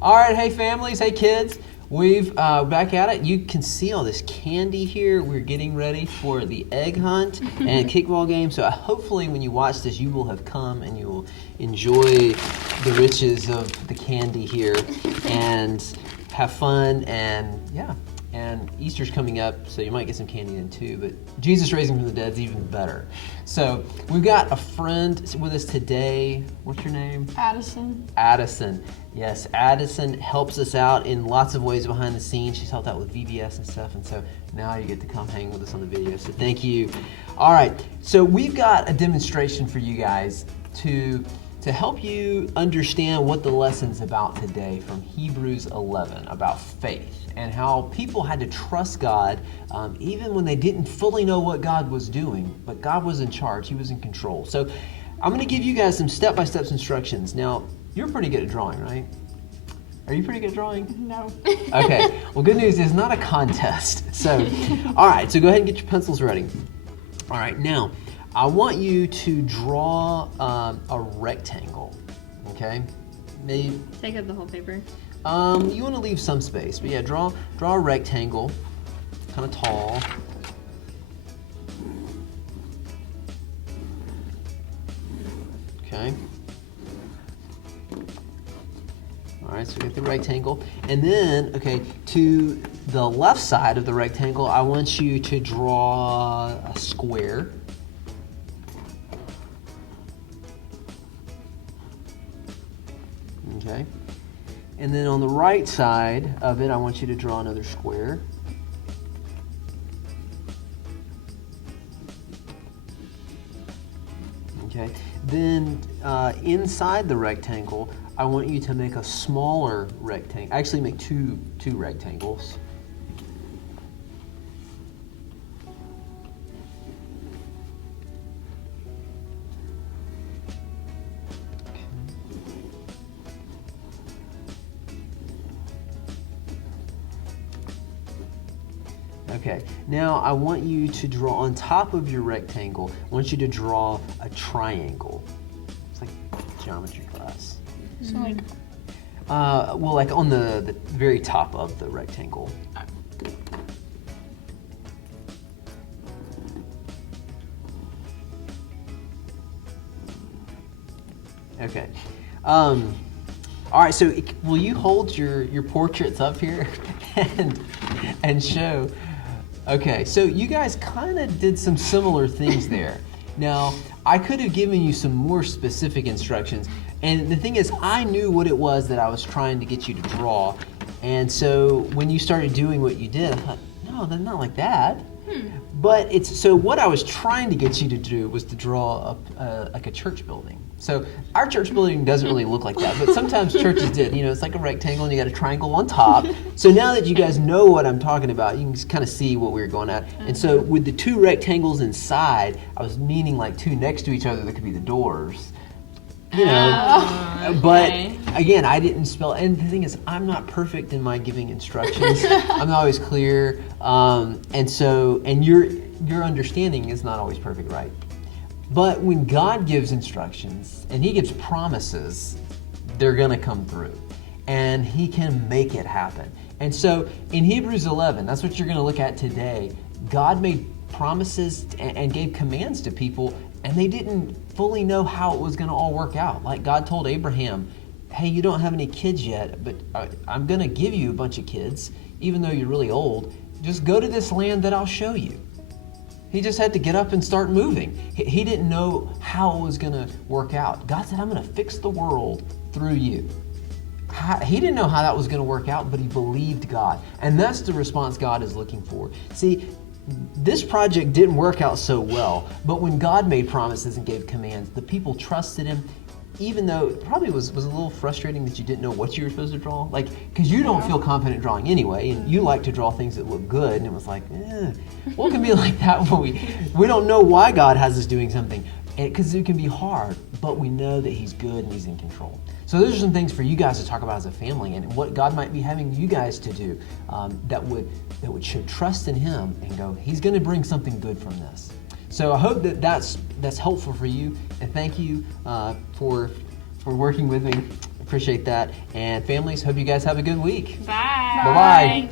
All right, hey families, hey kids. We've back at it. You can see all this candy here. We're getting ready for the egg hunt and kickball game. So hopefully when you watch this, you will have come and you will enjoy the riches of the candy here and have fun. And yeah, and Easter's coming up, so you might get some candy then too. But Jesus raising from the dead is even better. So we've got a friend with us today. What's your name? Addison. Addison. Yes, Addison helps us out in lots of ways behind the scenes. She's helped out with VBS and stuff, and so now you get to come hang with us on the video, so thank you. All right, so we've got a demonstration for you guys to help you understand what the lesson's about today from Hebrews 11, about faith and how people had to trust God even when they didn't fully know what God was doing, but God was in charge, He was in control. So I'm going to give you guys some step-by-step instructions. Now, you're pretty good at drawing, right? Are you pretty good at drawing? No. Okay. Well, good news, it's not a contest. So, all right. So go ahead and get your pencils ready. All right. Now, I want you to draw a rectangle. Okay. Maybe. Take up the whole paper. You want to leave some space, but yeah, draw a rectangle, kind of tall. Okay. All right, so we get the rectangle. And then, okay, to the left side of the rectangle, I want you to draw a square. Okay. And then on the right side of it, I want you to draw another square. Okay. Then inside the rectangle, I want you to make a smaller rectangle. Actually, make two rectangles. Okay, now I want you to draw on top of your rectangle, I want you to draw a triangle. It's like geometry class. So like, well, like on the very top of the rectangle. Okay. All right, so will you hold your portraits up here and show? Okay, so you guys kind of did some similar things there. Now, I could have given you some more specific instructions, and the thing is, I knew what it was that I was trying to get you to draw, and so when you started doing what you did, I thought, no, they're not like that. But it's, so what I was trying to get you to do was to draw like a church building. So our church building doesn't really look like that, but sometimes churches did. You know, it's like a rectangle and you got a triangle on top. So now that you guys know what I'm talking about, you can just kind of see what we were going at. And so with the two rectangles inside, I was meaning like two next to each other that could be the doors. You know, but again, I didn't spell, and the thing is, I'm not perfect in my giving instructions. I'm not always clear, and so, and your understanding is not always perfect, right? But when God gives instructions and He gives promises, they're gonna come through, and He can make it happen. And so in Hebrews 11, that's what you're gonna look at today. God made promises and gave commands to people, and they didn't fully know how it was going to all work out. Like God told Abraham, hey, you don't have any kids yet, but I'm going to give you a bunch of kids, even though you're really old. Just go to this land that I'll show you. He just had to get up and start moving. He didn't know how it was going to work out. God said, I'm going to fix the world through you. He didn't know how that was going to work out, but he believed God. And that's the response God is looking for. See, this project didn't work out so well, but when God made promises and gave commands, the people trusted Him, even though it probably was a little frustrating that you didn't know what you were supposed to draw. Like, because you don't feel confident drawing anyway, and you like to draw things that look good, and it was like, well, it can be like that when we don't know why God has us doing something, because it can be hard, but we know that He's good and He's in control. So those are some things for you guys to talk about as a family, and what God might be having you guys to do that would show trust in Him and go, He's going to bring something good from this. So I hope that that's helpful for you, and thank you for working with me. Appreciate that. And families, hope you guys have a good week. Bye. Bye-bye.